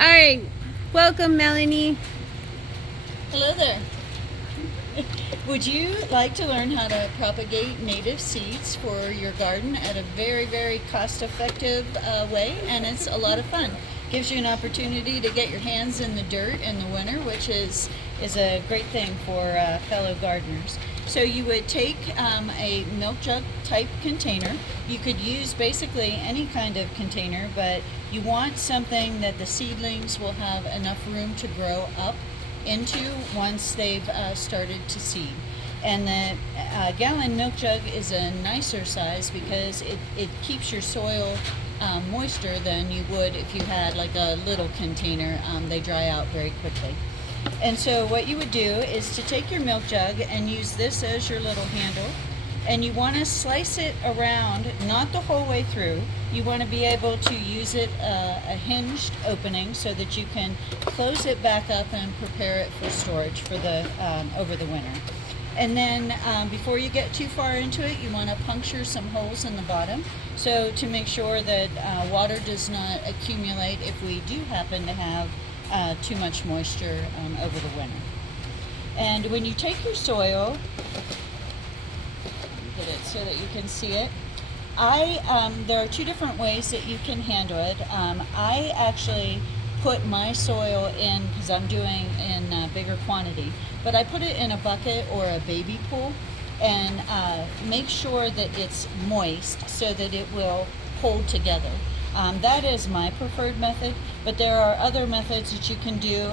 All right, welcome, Melanie. Hello there. Would you like to learn how to propagate native seeds for your garden at a very, very cost-effective way? And it's a lot of fun. Gives you an opportunity to get your hands in the dirt in the winter, which is a great thing for fellow gardeners. So you would take a milk jug type container. You could use basically any kind of container, but you want something that the seedlings will have enough room to grow up into once they've started to seed. And the gallon milk jug is a nicer size because it keeps your soil moister than you would if you had like a little container. They dry out very quickly. And so what you would do is to take your milk jug and use this as your little handle, and you want to slice it around, not the whole way through. You want to be able to use it a hinged opening so that you can close it back up and prepare it for storage for the over the winter. And then before you get too far into it, you want to puncture some holes in the bottom so to make sure that water does not accumulate if we do happen to have too much moisture over the winter. And when you take your soil, get it so that you can see it. There are two different ways that you can handle it. I actually put my soil in, because I'm doing in bigger quantity, but I put it in a bucket or a baby pool and make sure that it's moist so that it will hold together. That is my preferred method, but there are other methods that you can do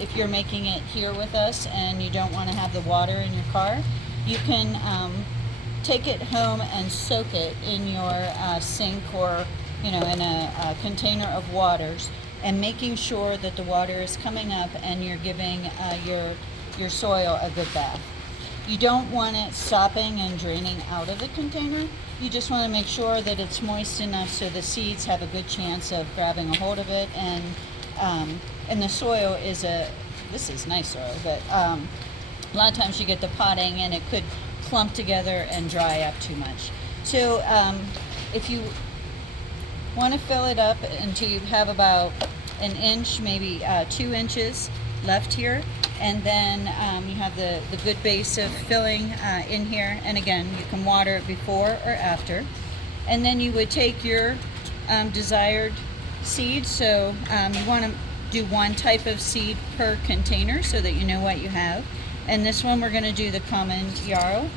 if you're making it here with us and you don't want to have the water in your car. You can take it home and soak it in your sink or in a container of waters, and making sure that the water is coming up and you're giving your soil a good bath. You don't want it sopping and draining out of the container. You just want to make sure that it's moist enough so the seeds have a good chance of grabbing a hold of it. And the soil is this is nice soil, but a lot of times you get the potting and it could clump together and dry up too much. So if you want to fill it up until you have about an inch, maybe 2 inches left here, and then you have the good base of filling in here, and again you can water it before or after. And then you would take your desired seed, so you want to do one type of seed per container so that you know what you have. And this one we're going to do the common yarrow,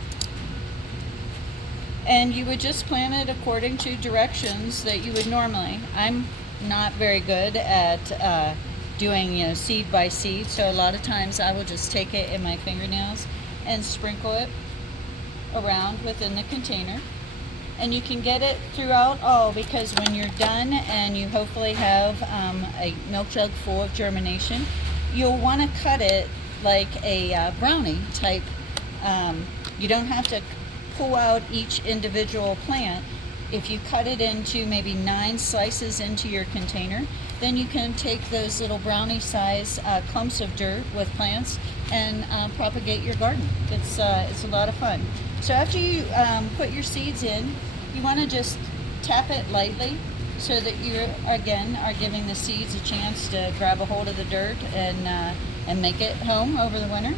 and you would just plant it according to directions that you would normally. I'm not very good at doing seed by seed, so a lot of times I will just take it in my fingernails and sprinkle it around within the container. And you can get it throughout all, because when you're done and you hopefully have a milk jug full of germination, you'll want to cut it like a brownie type. You don't have to pull out each individual plant. If you cut it into maybe 9 slices into your container, then you can take those little brownie size clumps of dirt with plants and propagate your garden. It's a lot of fun. So after you put your seeds in, you want to just tap it lightly so that you again are giving the seeds a chance to grab a hold of the dirt and make it home over the winter.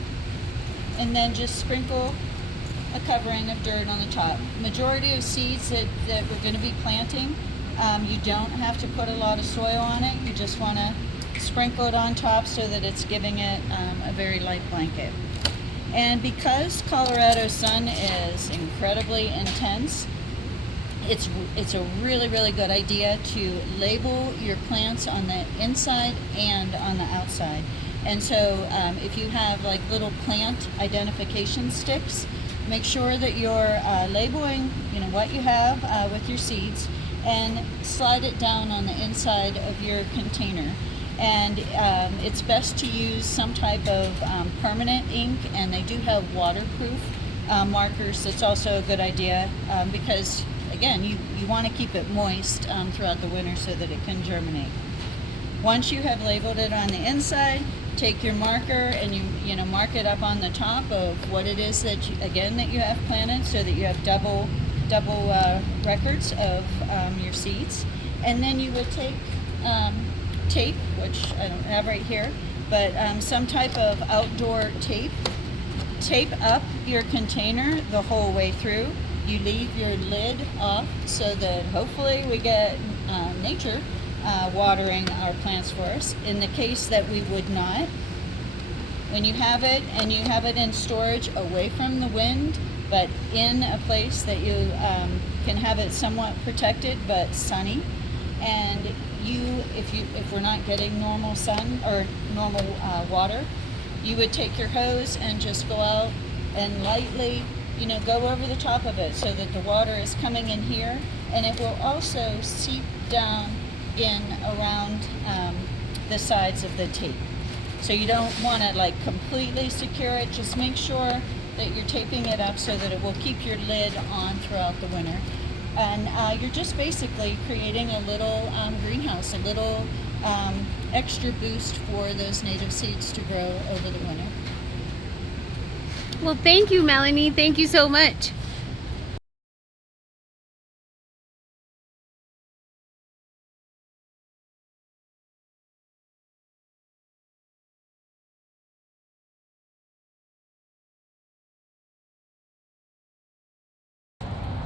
And then just sprinkle a covering of dirt on the top. Majority of seeds that we're going to be planting, you don't have to put a lot of soil on it. You just want to sprinkle it on top so that it's giving it a very light blanket. And because Colorado sun is incredibly intense, it's a really, really good idea to label your plants on the inside and on the outside. And so if you have like little plant identification sticks, make sure that you're labeling what you have with your seeds, and slide it down on the inside of your container. And it's best to use some type of permanent ink, and they do have waterproof markers. That's also a good idea because again you want to keep it moist throughout the winter so that it can germinate. Once you have labeled it on the inside, take your marker and you mark it up on the top of what it is that you have planted, so that you have double records of your seeds. And then you would take tape, which I don't have right here, but some type of outdoor tape. Tape up your container the whole way through. You leave your lid off so that hopefully we get nature watering our plants for us. In the case that we would not, when you have it and you have it in storage away from the wind, but in a place that you can have it somewhat protected but sunny, and if we're not getting normal sun or normal water, you would take your hose and just go out and lightly, go over the top of it so that the water is coming in here, and it will also seep down in around the sides of the tape. So you don't want to like completely secure it. Just make sure that you're taping it up so that it will keep your lid on throughout the winter. And you're just basically creating a little greenhouse, a little extra boost for those native seeds to grow over the winter. Well, thank you, Melanie. Thank you so much.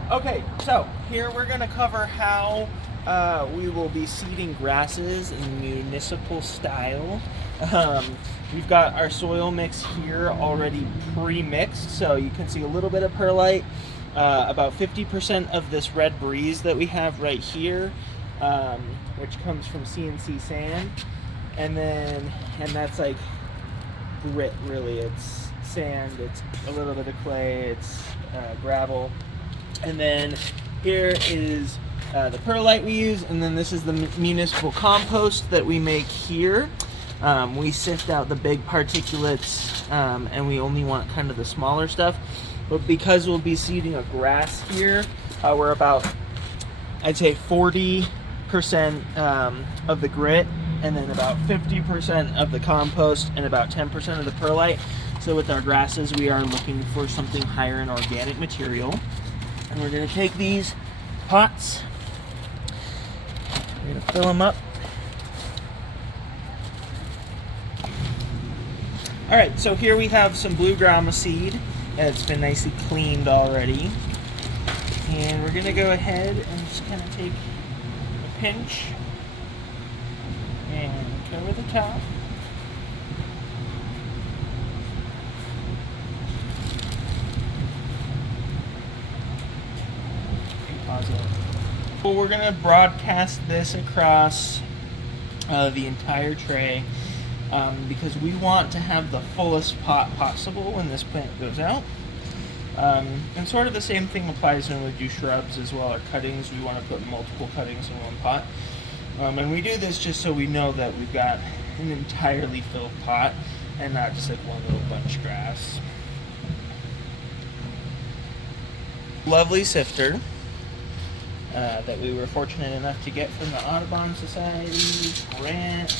Okay, so here we're going to cover how we will be seeding grasses in municipal style. We've got our soil mix here already pre-mixed, so you can see a little bit of perlite, about 50% of this red breeze that we have right here, which comes from CNC sand, and that's like grit, really. It's sand, it's a little bit of clay, it's gravel. And then here is the perlite we use, and then this is the municipal compost that we make here. We sift out the big particulates, and we only want kind of the smaller stuff. But because we'll be seeding a grass here, we're about, I'd say 40% of the grit, and then about 50% of the compost, and about 10% of the perlite. So with our grasses, we are looking for something higher in organic material. And we're going to take these pots, we're going to fill them up. Alright, so here we have some blue grama seed, and it's been nicely cleaned already. And we're going to go ahead and just kind of take a pinch and cover the top. Well, we're going to broadcast this across the entire tray because we want to have the fullest pot possible when this plant goes out. And sort of the same thing applies when we do shrubs as well, or cuttings. We want to put multiple cuttings in one pot. And we do this just so we know that we've got an entirely filled pot and not just like one little bunch grass. Lovely sifter that we were fortunate enough to get from the Audubon Society grant.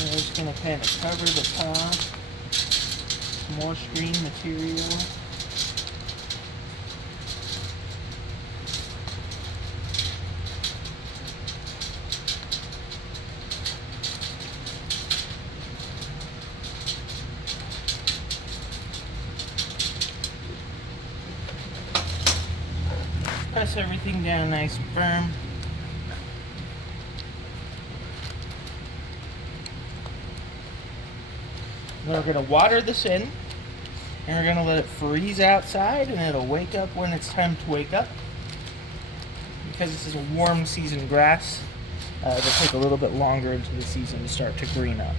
And we're just going to kind of cover the top, more screen material. Press everything down nice and firm. Then we're going to water this in, and we're going to let it freeze outside, and it'll wake up when it's time to wake up. Because this is a warm season grass, it'll take a little bit longer into the season to start to green up.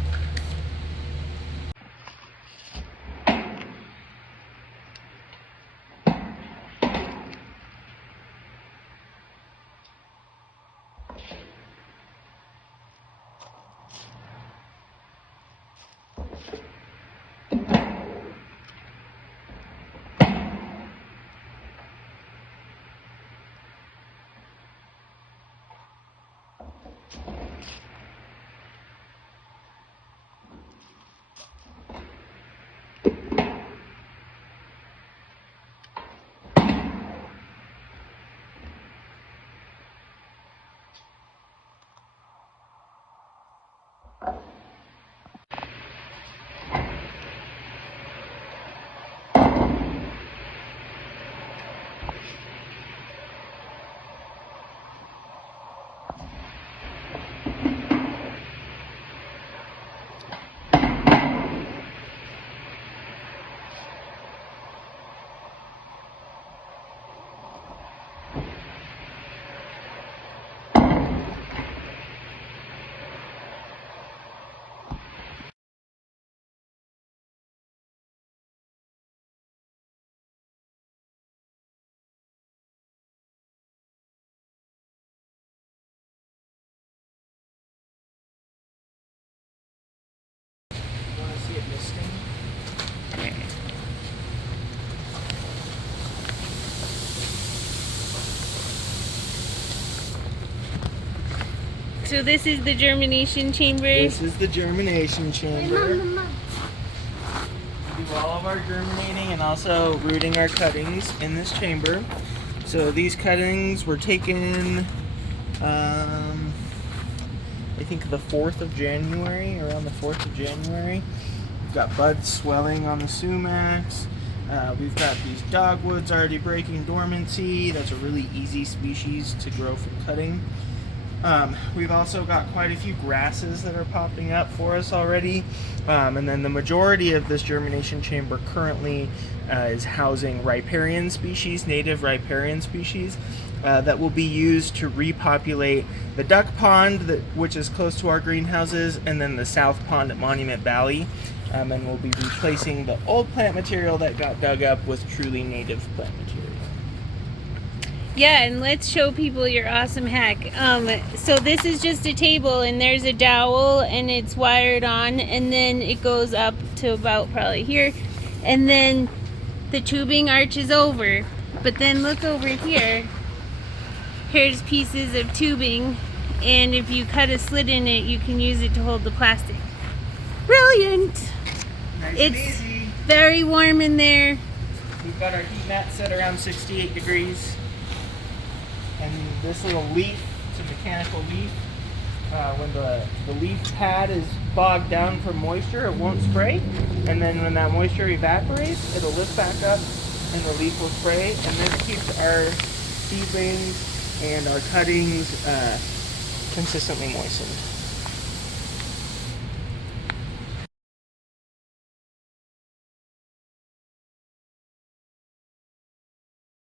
So this is the germination chamber. This is the germination chamber. We do all of our germinating and also rooting our cuttings in this chamber. So these cuttings were taken, I think the 4th of January, around the 4th of January. We've got buds swelling on the sumacs. We've got these dogwoods already breaking dormancy. That's a really easy species to grow from cutting. We've also got quite a few grasses that are popping up for us already. And then the majority of this germination chamber currently is housing riparian species, native riparian species, that will be used to repopulate the duck pond, which is close to our greenhouses, and then the south pond at Monument Valley. And we'll be replacing the old plant material that got dug up with truly native plant material. Yeah, and let's show people your awesome hack. So this is just a table, and there's a dowel, and it's wired on, and then it goes up to about probably here, and then the tubing arches over. But then look over here. Here's pieces of tubing, and if you cut a slit in it, you can use it to hold the plastic. Brilliant! Nice It's and easy. very warm in there. We've got our heat mat set around 68 degrees. And this little leaf, it's a mechanical leaf. When the leaf pad is bogged down from moisture, it won't spray. And then when that moisture evaporates, it'll lift back up and the leaf will spray. And this keeps our seedlings and our cuttings consistently moistened.